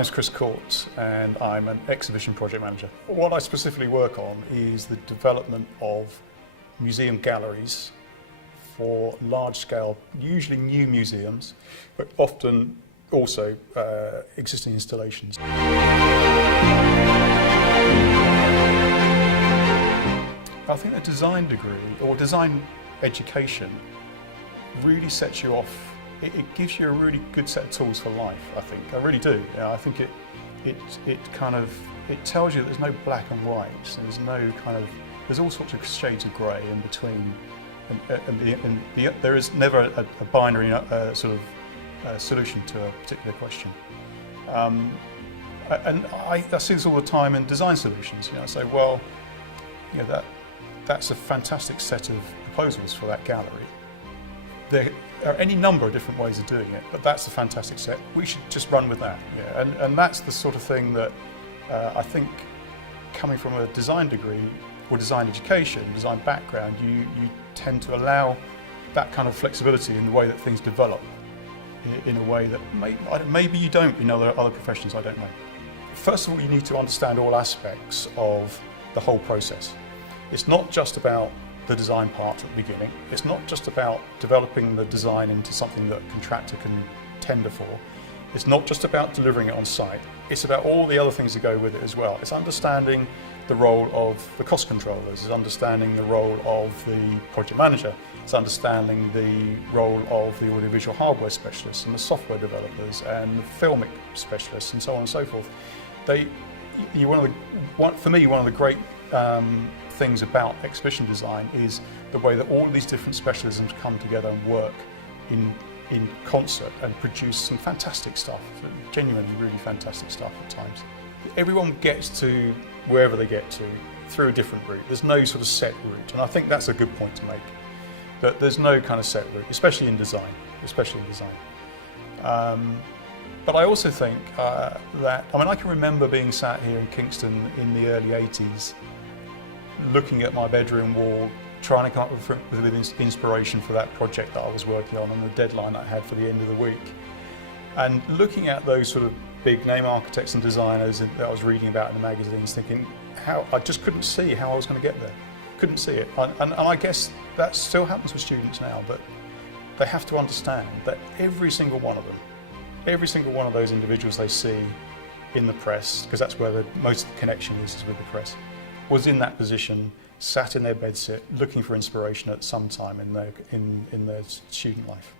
name's Chris Court and I'm an exhibition project manager. What I specifically work on is the development of museum galleries for large-scale, usually new museums, but often also existing installations. I think a design degree or design education really sets you off. It gives you a really good set of tools for life, I think. I really do. I think it tells you there's no black and white. So there's all sorts of shades of grey in between, and there is never a binary solution to a particular question. And I see this all the time in design solutions. I say, well, that's a fantastic set of proposals for that gallery. There are any number of different ways of doing it, but that's a fantastic set. We should just run with that. Yeah. And that's the sort of thing that I think, coming from a design degree or design education, design background, you tend to allow that kind of flexibility in the way that things develop, in a way that maybe you don't in other professions, I don't know. First of all, you need to understand all aspects of the whole process. It's not just about the design part at the beginning. It's not just about developing the design into something that a contractor can tender for. It's not just about delivering it on site. It's about all the other things that go with it as well. It's understanding the role of the cost controllers. It's understanding the role of the project manager. It's understanding the role of the audiovisual hardware specialists and the software developers and the filmic specialists and so on and so forth. For me, one of the great things about exhibition design is the way that all of these different specialisms come together and work in concert and produce some fantastic stuff, genuinely really fantastic stuff at times. Everyone gets to wherever they get to through a different route. There's no sort of set route, and I think that's a good point to make, that there's no kind of set route, especially in design. But I also think I can remember being sat here in Kingston in the early 80s, looking at my bedroom wall, trying to come up with inspiration for that project that I was working on and the deadline I had for the end of the week. And looking at those sort of big name architects and designers that I was reading about in the magazines, thinking how I just couldn't see how I was going to get there. Couldn't see it. And I guess that still happens with students now, but they have to understand that every single one of those individuals they see in the press, because that's where most of the connection is with the press, was in that position, sat in their bedsit, looking for inspiration at some time in their student life.